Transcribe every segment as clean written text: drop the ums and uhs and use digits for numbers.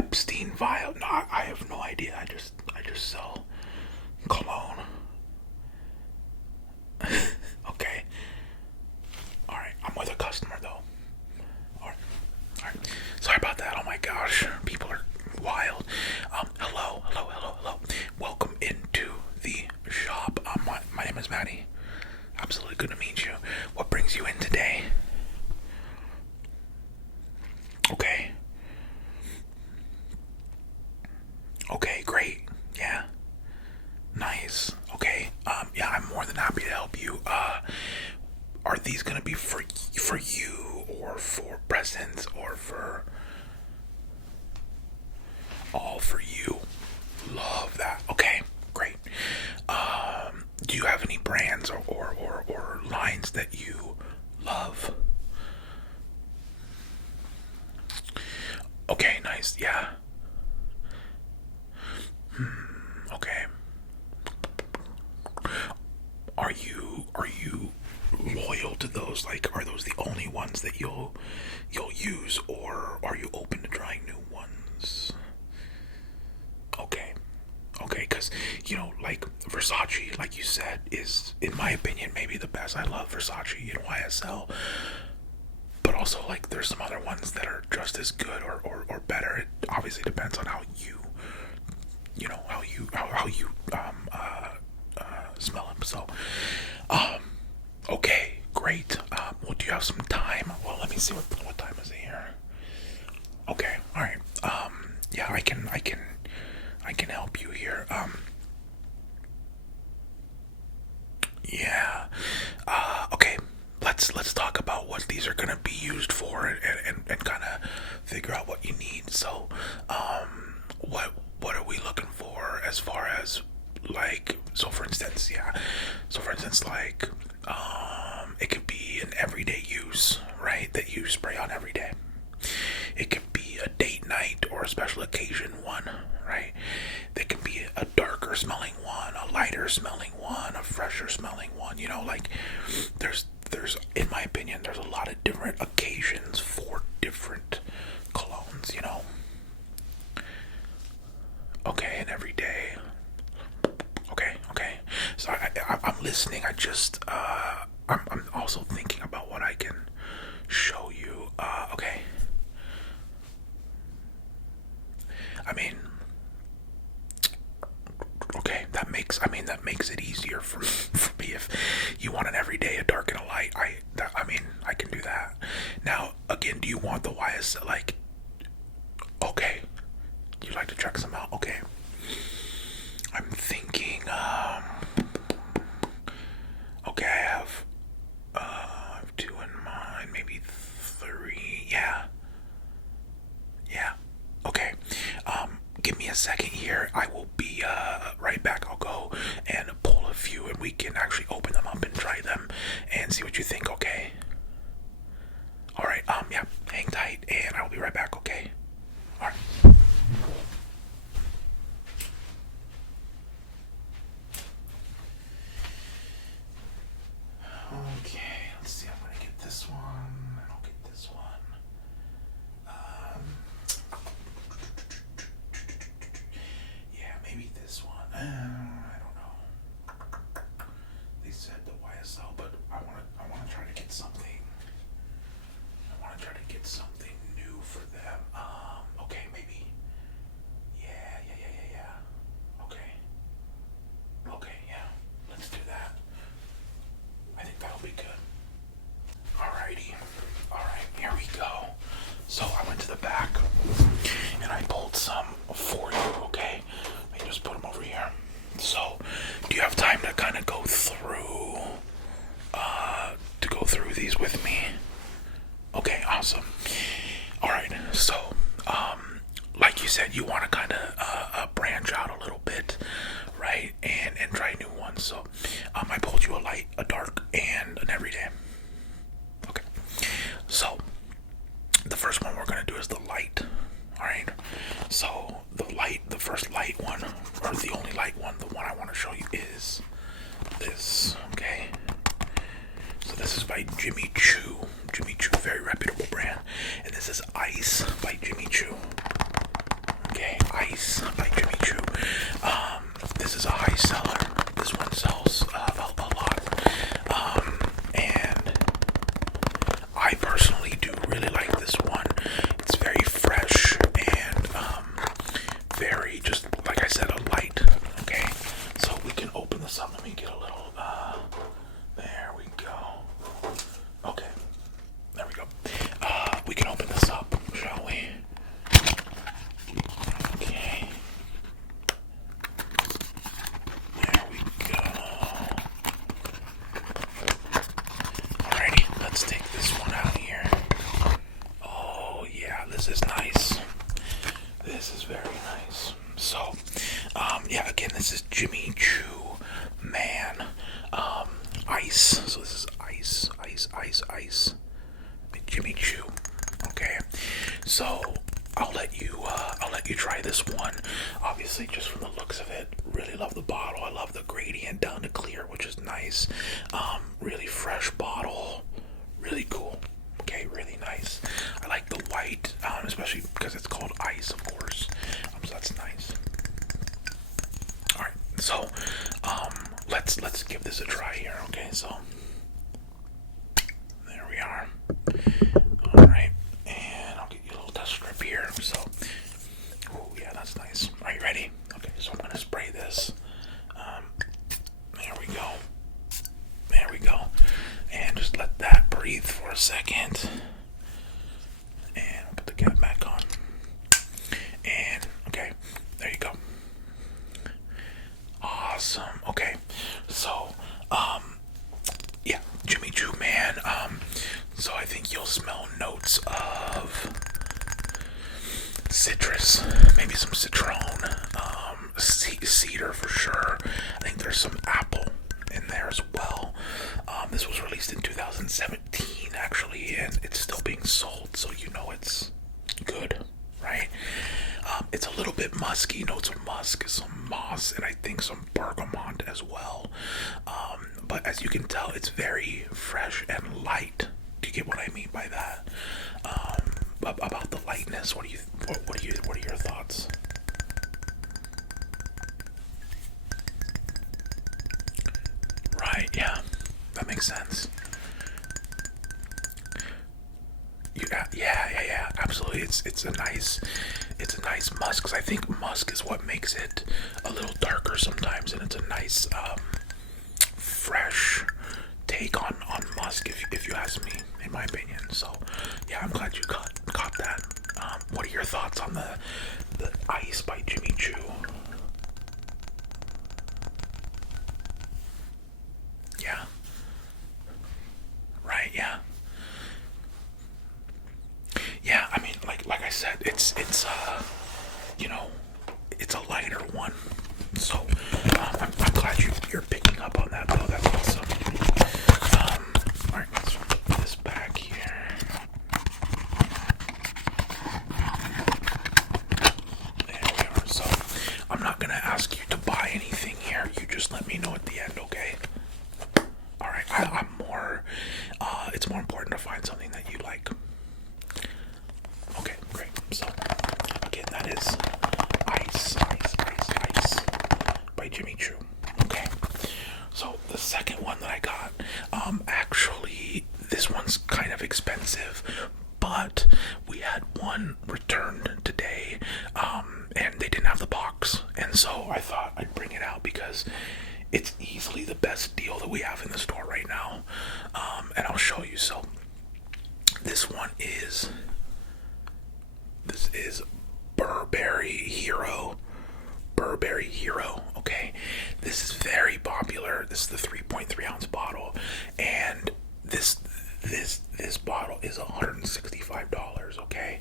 Epstein vial. No, I have no idea. I just sell cologne. Okay. All right. I'm with a customer though. All right. All right. Sorry about that. Oh my gosh, people are wild. Hello. Welcome into the shop. My name is Maddie. Absolutely good to meet you. What brings you in today? Okay. Okay, great. Yeah. Nice. Okay. Yeah, I'm more than happy to help you. Are these gonna be for you or for presents or for all for you? Love that. Okay, great. Do you have any brands or lines that you love? Okay, nice. Yeah. Okay. Are you loyal to those? Like, are those the only ones that you'll use, or are you open to trying new ones? Okay. Okay, because, like Versace, like you said, is, in my opinion, maybe the best. I love Versace and YSL. But also, like, there's some other ones that are just as good or better. It obviously depends on how you smell them. So, okay, great. Well, do you have some time? Well, let me see what time is it here. Okay, all right. Yeah, I can help you here. Yeah. Okay. Let's talk about what these are gonna be used for and kind of figure out what you need. So, what are we looking for as far as, like, for instance, like, it could be an everyday use, right? That you spray on every day. It could be a date night or a special occasion one, right? There can be a darker smelling one, a lighter smelling one, a fresher smelling one. Like, there's in my opinion, there's a lot of different occasions for different colognes. Okay, and every day. Okay. So I'm listening. I'm also thinking about what I can show you. Okay. I mean, okay, that makes it easier for me. If you want an everyday, a dark and a light, I can do that. Now, again, do you want the YSL? Like, okay, you'd like to check some out? Okay, I'm thinking. Okay, I have two in mind, maybe three. Yeah. Okay. Give me a second here. I will be right back. I'll go and pull a few, and we can actually open them up and try them and see what you think. Okay. All right. Yeah. Hang tight, and I'll be right back. Okay. All right. Okay. Let's see. I'm gonna get this one. I'll get this one. Yeah, maybe this one. I don't know. They said the YSL, but I want to try to get something. I want to try to get something new for them. Okay, maybe. Yeah. Okay, yeah. Let's do that. I think that'll be good. Alrighty. Alright, here we go. So I went to the back and I pulled some for you, okay? Let me just put them over here. So, do you have time to kind of go through these with me? Okay, awesome. Alright, so, like you said, you want to kind of branch out a little bit, right? And try new ones. So, I pulled you a light, a dark, and an everyday. Okay. So, the first one we're going to do is the light. Alright. So, the first light one, or the only light one, the one I want to show you is this. Okay. So, this is by Jimmy Choo. Jimmy Choo, very reputable brand. And this is Ice by Jimmy Choo. This is very nice. So, yeah, again, this is Jimmy Choo Man. Ice. So this is ice. Jimmy Choo. Okay. So I'll let you try this one. Obviously, just from the looks of it, really love the bottle. I love the gradient down to clear, which is nice. Really fresh bottle. Really cool. Okay, really nice. I like the white, especially because it's called ice, of course. So that's nice. All right, so let's give this a try here. Okay, so there we are. All right, and I'll get you a little test strip here. So, oh yeah, that's nice. Are you ready? Okay, so I'm gonna spray this. There we go. There we go. And just let that breathe for a second. And I'll put the cap back on. And okay, there you go. Awesome. Okay, so yeah, Jimmy Choo Man. So I think you'll smell notes of citrus, maybe some citron, cedar for sure. I think there's some apple in there as well. This was released in 2017 actually, and it's still being sold, so you know it's good, right? It's a little bit musky, notes of musk, some moss, and I think some bergamot as well. But as you can tell, it's very fresh and light. Do you get what I mean by that? About the lightness, what are your thoughts? Right, yeah, that makes sense. Yeah, absolutely. It's a nice musk, because I think musk is what makes it a little darker sometimes, and it's a nice fresh take on musk, if you ask me, in my opinion. So yeah, I'm glad you caught that. What are your thoughts on the ice by Jimmy Choo? Yeah. Right, yeah. Yeah, I mean, like I said, it's you know, it's a lighter one. So I'm glad you're picking up on that, though. That's awesome. All right, let's put this back here. There we are. So I'm not gonna ask you to buy anything here. You just let me know at the end, okay? All right. I'm more. It's more important to find something that you like. Okay, great. So, again, that is Ice by Jimmy Choo. Okay. So, the second one that I got, actually, this one's kind of expensive, but we had one returned today, and they didn't have the box, and so I thought I'd bring it out because it's easily the best deal that we have in the store right now, and I'll show you. So, this is Burberry Hero. Okay, this is very popular. This is the 3.3 ounce bottle, and this bottle is $165. Okay,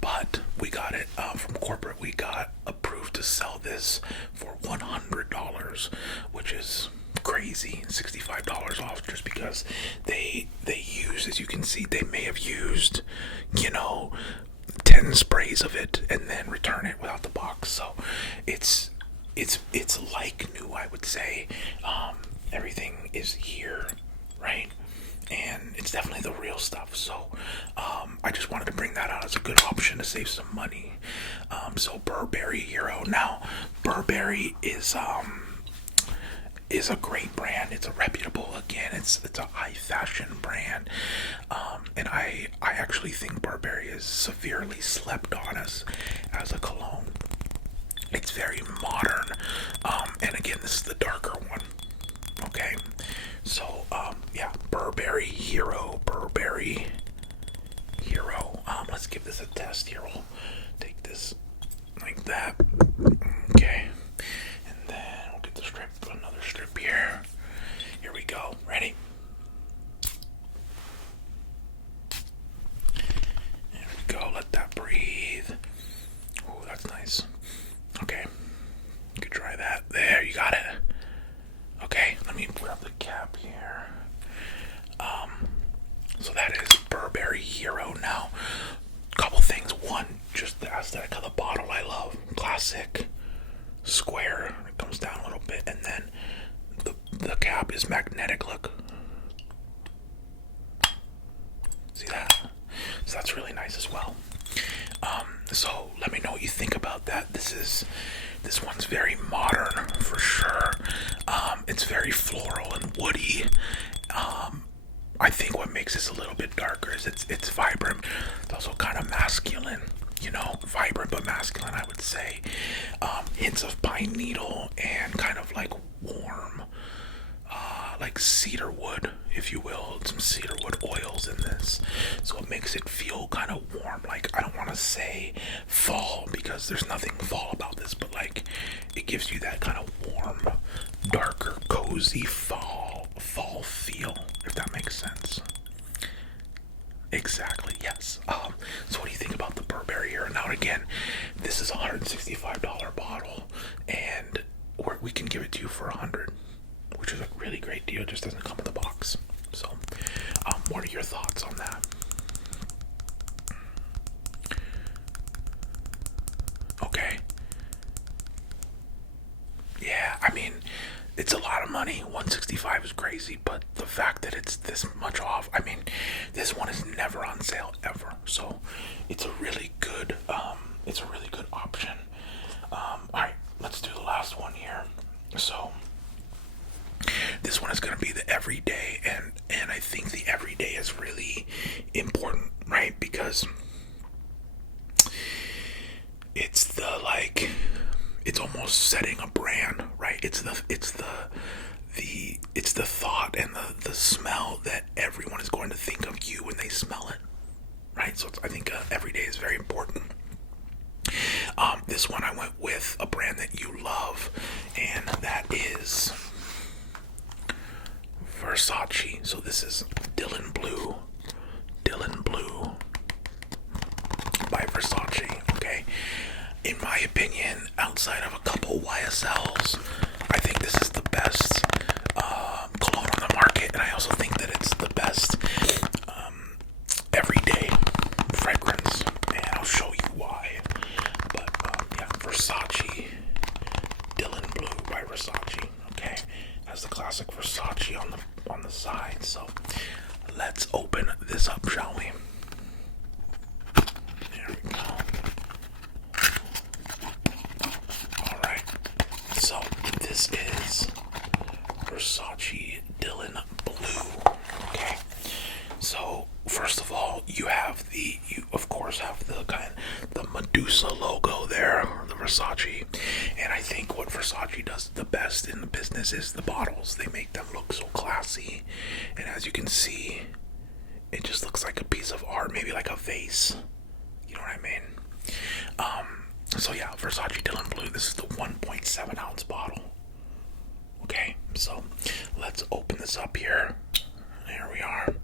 but we got it from corporate. We got approved to sell this for $100, which is crazy. $65 off, just because they used, as you can see, they may have used, 10 sprays of it and then return it without the box. So it's like new, I would say. Everything is here, right? And it's definitely the real stuff. So I just wanted to bring that out as a good option to save some money. So Burberry Hero. Now, Burberry is a great brand. It's a reputable, again, it's a high fashion brand, and I actually think Burberry is severely slept on as a cologne. It's very modern, and again, this is the darker one. Okay, so yeah, Burberry Hero. Let's give this a test here. We'll take this like that. Okay. And then we'll get the strip, another strip here. Here we go. Ready? There we go. Let that breathe. Ooh, classic square. It comes down a little bit, and then the cap is magnetic. Look, see that? So that's really nice as well. So let me know what you think about that. This one's very modern for sure. It's very floral and woody. I think what makes this a little bit darker is it's vibrant. It's also kind of masculine, vibrant but masculine, I would say. Hints of pine needle and kind of like warm, like cedar wood, if you will. Some cedar wood oils in this, so it makes it feel kind of warm. Like, I don't want to say fall because there's nothing fall about this, but like it gives you that kind of warm, darker, cozy fall feel, if that makes sense. Exactly, yes. So what do you think about the Burberry here? Now again, this is a $165 bottle, and we can give it to you for $100, which is a really great deal. It just doesn't come with a box. So, what are your thoughts on that? Okay. Yeah, I mean, it's a lot of money. $165 is crazy, but the fact that it's this much off, I mean, this one is never on sale ever. So, it's a really good option. All right, let's do the last one here. So, this one is going to be the everyday, and I think the everyday is really important, right? Because it's almost setting a brand, right? It's the thought and the smell that everyone is going to think of you when they smell it, right? So I think everyday is very important. This one I went with a brand that you love, and that is Versace. So this is Dylan Blue by Versace. Okay, in my opinion, outside of a couple YSLs, I think this is the best cologne on the market, and I also think that it's the best everyday fragrance, and I'll show you why. But yeah, Versace, Dylan Blue by Versace. Okay, has the classic Versace on the side. So let's open this up, shall we? There we go. All right. So this is Versace Dylan Blue. Okay. So first of all, you of course have the Medusa logo there, the Versace, and I think what Versace does the best in the business is the bottles. They make them look so classy, and as you can see, it just looks like a piece of art, maybe like a vase. You know what I mean? So yeah, Versace Dylan Blue. This is the 1.7 ounce bottle. Okay, so let's open this up here. There we are,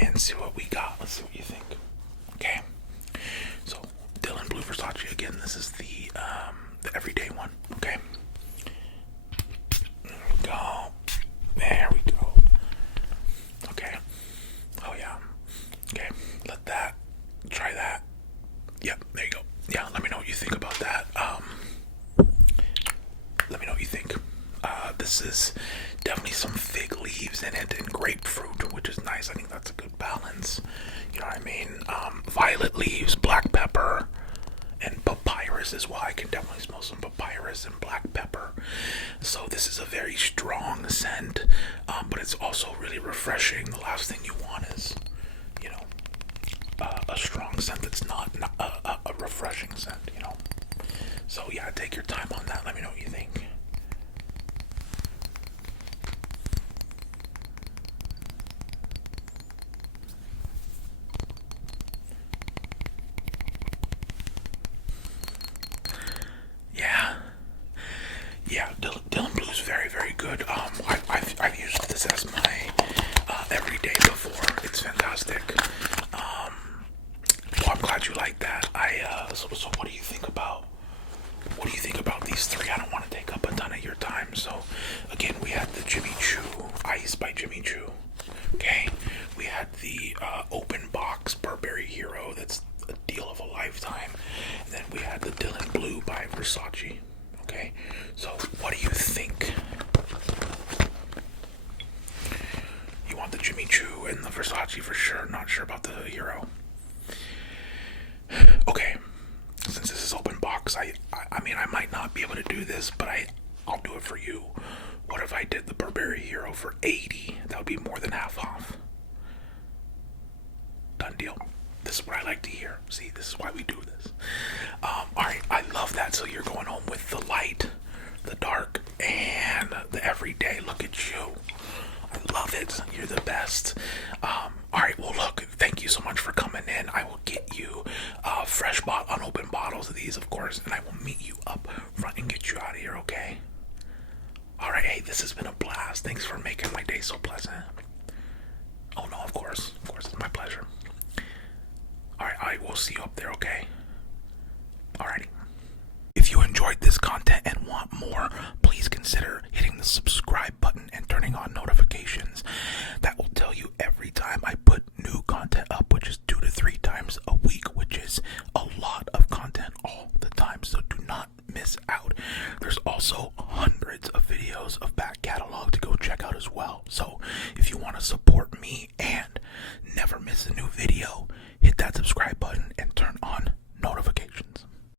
and see what we got. Let's see what you think. Okay, so Dylan Blue Versace again. This is the everyday one. Okay, there we go. There we go. Okay. Oh yeah. Okay. Try that. Yep. There you go. Yeah. Let me know what you think about that. Let me know what you think. This is definitely some fig leaves in it and grapefruit, which is nice. I think that's a good balance. You know what I mean? Violet leaves, black pepper, and papyrus as well. I can definitely smell some papyrus and black pepper. So this is a very strong scent, but it's also really refreshing. The last thing you want is, a strong scent that's not a refreshing scent, So yeah, take your time on that. Let me know what you think. Yeah, Dylan Blue is very, very good. I've used this as my everyday before. It's fantastic. Well, I'm glad you like that. So what do you think about these three? I don't want to take up a ton of your time. So again, we had the Jimmy Choo Ice by Jimmy Choo. Okay, we had the open box Burberry Hero. That's a deal of a lifetime. And then we had the Dylan Blue by Versace. Versace. Okay, so what do you think? You want the Jimmy Choo and the Versace for sure. Not sure about the Hero. Okay, since this is open box, I mean, I might not be able to do this, but I'll do it for you. What if I did the Burberry Hero for 80? That would be more than half off. Done deal. This is what I like to hear. See, this is why we do this. Alright, I love that. So you're going home with the light, the dark, and the everyday. Look at you. I love it. You're the best. Alright, well look, thank you so much for coming in. I will get you fresh unopened bottles of these, of course, and I will meet you up front and get you out of here, okay? Alright, hey, this has been a blast. Thanks for making my day so pleasant. Oh no, of course, it's my pleasure. Alright, I will see you up there, okay? Alrighty. If you enjoyed this content and want more, please consider hitting the subscribe button and turning on notifications. That will tell you every time I put new content up, which is 2 to 3 times a week, which is a lot of content all the time, so do not miss out. There's also hundreds of videos of back catalog to go check out as well. So if you want to support me and never miss a new video,